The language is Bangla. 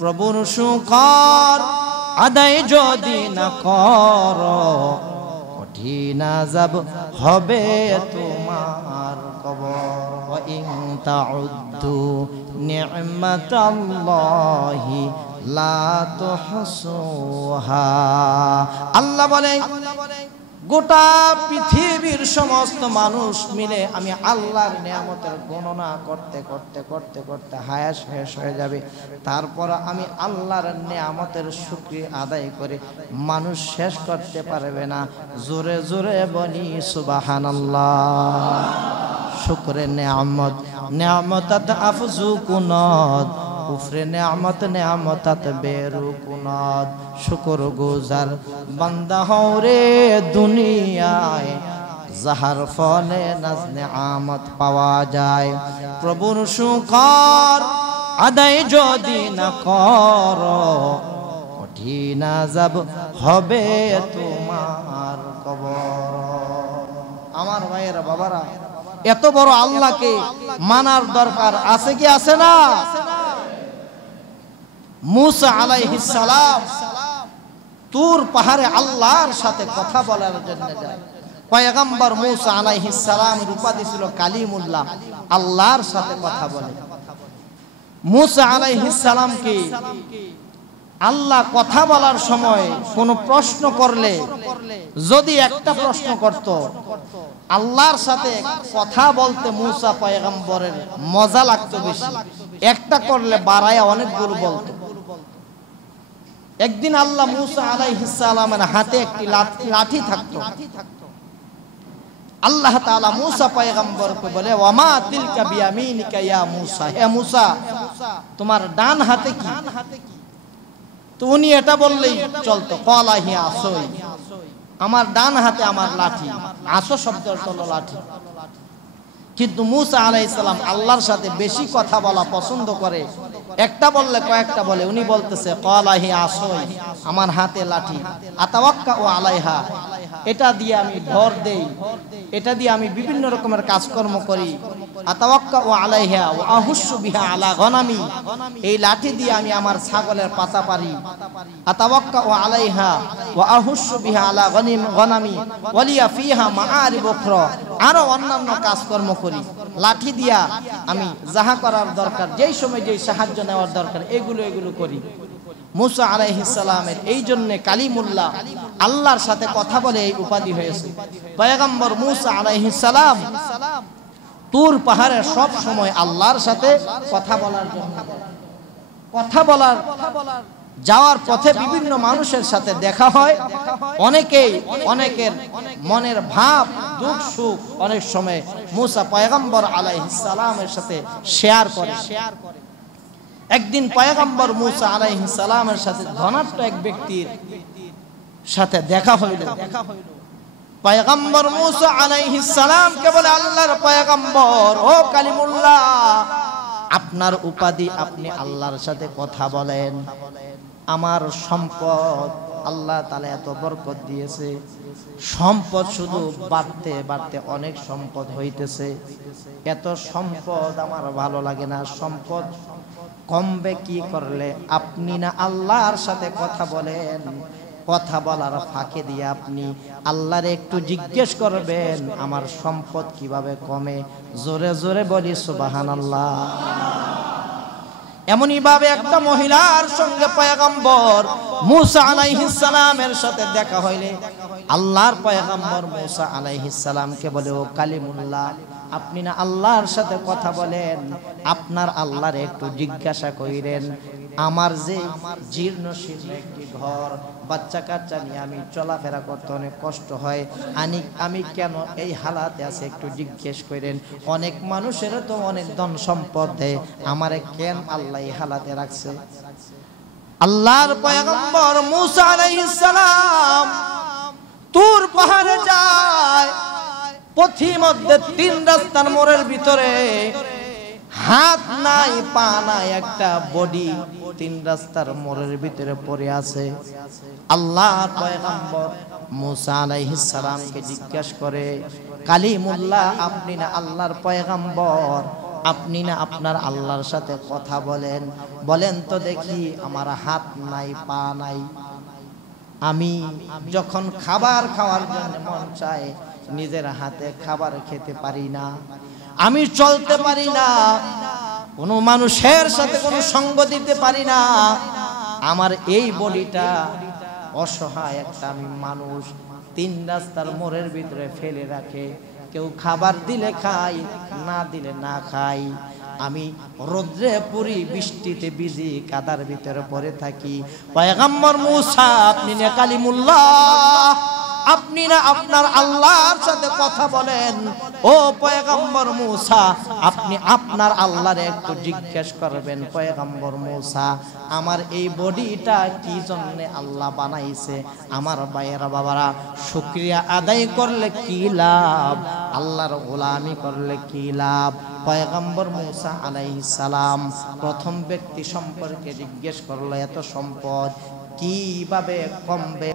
প্রভুর শুকর আদায় যদি না করো কঠিন আযাব হবে তোমার কবর। ওয়া ইন তাউদ্দু নি'মাতাল্লাহি লা তুহসুহা। আল্লাহ বলে গোটা পৃথিবীর সমস্ত মানুষ মিলে আমি আল্লাহর নিয়ামতের গণনা করতে করতে করতে করতে হায়া শেষ হয়ে যাবে, তারপর আমি আল্লাহর নিয়ামতের শুকরিয়া আদায় করে মানুষ শেষ করতে পারবে না। জোরে জোরে বলি সুবহানাল্লাহ। শুকরে নিয়ামত নিয়ামতাত আফজু কুনাদ, কুফরে নিয়ামত নিয়ামতাত বেরুকুনাদ। শুকর গুজার বান্দা হও রে দুনিয়ায়, যাহার ফলে নাজ নিয়ামত পাওয়া যায়। প্রভুর শুকর আদায় যদি না করো কঠিন আযাব হবে তোমার কবর। আমার ভাইয়েরা বাবারা, এত বড় আল্লাহকে মানার দরকার আছে কি আছে না? মুসা আলাইহিস সালাম তুর পাহাড়ে আল্লাহর সাথে কথা বলার জন্য যায়। পয়গম্বর মুসা আলাইহিস সালামের উপাধি ছিল কালিমুল্লাহ, আল্লাহর সাথে কথা বলে। মুসা আলাইহিস সালামকে আল্লাহ কথা বলার সময় কোনো প্রশ্ন করলে, যদি একটা প্রশ্ন করত, আল্লাহর সাথে কথা বলতে মুসা পয়গম্বরের মজা লাগতো বেশি। একটা করলে বাড়ায়া অনেকগুলো বলতো। একদিন আল্লাহ মুসা আলাইহিস সালামের হাতে একটি লাঠি থাকতো। আল্লাহ তাআলা মুসা পয়গম্বরকে বলে, ওয়ামা তিলকা বিয়ামিনিকা ইয়া মুসা, হে মুসা তোমার ডান হাতে কি? তো উনি এটা বললেই চলতো, ক্বালা হিয়া আসই, আমার ডান হাতে আমার লাঠি। আসো শব্দের অর্থ লাঠি। কিন্তু মুসা আলাইহিস সালাম আল্লাহর সাথে বেশি কথা বলা পছন্দ করে, একটা বললে কয়েকটা বলে। উনি বলতেছে ক্বালা হিয়া আসই, আমার হাতে লাঠি। আতাওয়াক্কাউ আলাইহা, এটা দিয়ে আমি ভর দেই, এটা দিয়ে আমি বিভিন্ন রকমের কাজকর্ম করি। আতাওয়াক্কাউ আলাইহা ওয়া আহুশু বিহা আলা গনামি, এই লাঠি দিয়ে আমি আমার ছাগলের পাতা পারি। আতাওয়াক্কাউ আলাইহা ওয়া আহুশু বিহা আলা গনামি ওয়ালিয়া ফিহা মাআরিব উখরা, আরো অন্যান্য কাজকর্ম করি। লাঠি দিয়া আমি যাহা করার দরকার, যেই সময় যেই সাহায্য নেওয়ার দরকার, এগুলো করি। মুসা আলাইহিস সালামের এই জন্য কালিমুল্লাহ, আল্লাহর সাথে কথা বলে এই উপাধি হয়েছে। পয়গম্বর মুসা আলাইহিস সালাম তুর পাহাড়ে সব সময় আল্লাহর সাথে কথা বলার জন্য যাওয়ার পথে বিভিন্ন মানুষের সাথে দেখা হয়। অনেকের মনের ভাব দুঃখ সুখ অনেক সময় মুসা পয়গম্বর আলাইহিস সালামের সাথে শেয়ার করে। একদিন পয়গম্বর মুসা আলাইহিস সালামের সাথে ধনাঢ্য এক ব্যক্তির সাথে দেখা হইল। পয়গম্বর মুসা আলাইহিস সালাম কে বলে, আল্লাহর পয়গম্বর, ও কালিমুল্লাহ, আপনার উপাধি, আপনি আল্লাহর সাথে কথা বলেন। আমার সম্পদ আল্লাহ তাআলা এত বরকত দিয়েছে, সম্পদ শুধু বাড়তে বাড়তে অনেক সম্পদ হইতেছে। এত সম্পদ আমার ভালো লাগে না। সম্পদ কমবে কি করলে? আপনি না আল্লাহর সাথে কথা বলেন, কথা বলার ফাঁকে দিয়ে আপনি আল্লাহর একটু জিজ্ঞেস করবেন আমার সম্পদ কিভাবে কমে। জোরে জোরে বলি সুবহানাল্লাহ। এমনই ভাবে একটা মহিলার সঙ্গে পয়গম্বর মুসা আলাইহিস সালামের সাথে দেখা হইলে আল্লাহর পয়গম্বর মুসা আলাইহিস সালামকে বলে, ও কালিমুল্লাহ, আপনি না আল্লাহর সাথে কথা বলেন, আপনার আল্লাহর একটু জিজ্ঞাসা কইরেন আমার যে জীর্ণ শীর্ণ একটি ঘর, বাচ্চা কাচ্চা নিয়ে আমি চলাফেরা করতে অনেক কষ্ট হয়, আমি কেন এই হালাতে আছে একটু জিজ্ঞেস করেন। অনেক মানুষের তো অনেক ধন সম্পদ দেয়, আমারে কেন আল্লাহ এই হালাতে রাখছে? আল্লাহর পয়গম্বর মুসা আলাইহিস সালাম তুর পাহাড়ে যায়। পথি মধ্যে 3 রাস্তার মোড়ের ভিতরে হাত নাই পা নাই একটা বডি 3 রাস্তার মোড়ের ভিতরে পড়ে আছে। আল্লাহর পয়গম্বর মুসা আলাইহিস সালামকে জিজ্ঞাসা করে, কালিমুল্লাহ, আপনি না আল্লাহর পয়গম্বর, আপনি না আপনার আল্লাহর সাথে কথা বলেন, বলেন তো দেখি আমার হাত নাই পা নাই, আমি যখন খাবার খাওয়ার জন্য মন চায় নিজের হাতে খাবার খেতে পারি না, আমি চলতে পারি না, কোনো মানুষের সাথে কোনো সঙ্গ দিতে পারি না, আমার এই বডিটা অসহায় একটা আমি মানুষ, 3 রাস্তার মোড়ের ভিতরে ফেলে রাখে, কেউ খাবার দিলে খাই, না দিলে না খাই, আমি রোদ্রে পুরি, বৃষ্টিতে ভিজি, কাদার ভিতরে পড়ে থাকি। পয়গম্বর মূসা আপনি না কালিমুল্লাহ, আপনি না আপনার আল্লাহর সাথে কথা বলেন। ও পয়গম্বর মূসা, আপনি আপনার আল্লাহরে একটু জিজ্ঞেস করবেন, পয়গম্বর মূসা আমার এই বডিটা কি জন্য আল্লাহ বানাইছে? আমার ভাইয়েরা বাবারা, শুকরিয়া আদায় করলে কি লাভ, আল্লাহর গোলামি করলে কি লাভ? পয়গম্বর মূসা আলাইহিস সালাম প্রথম ব্যক্তি সম্পর্কে জিজ্ঞেস করলো, এত সম্পদ কিভাবে কমবে?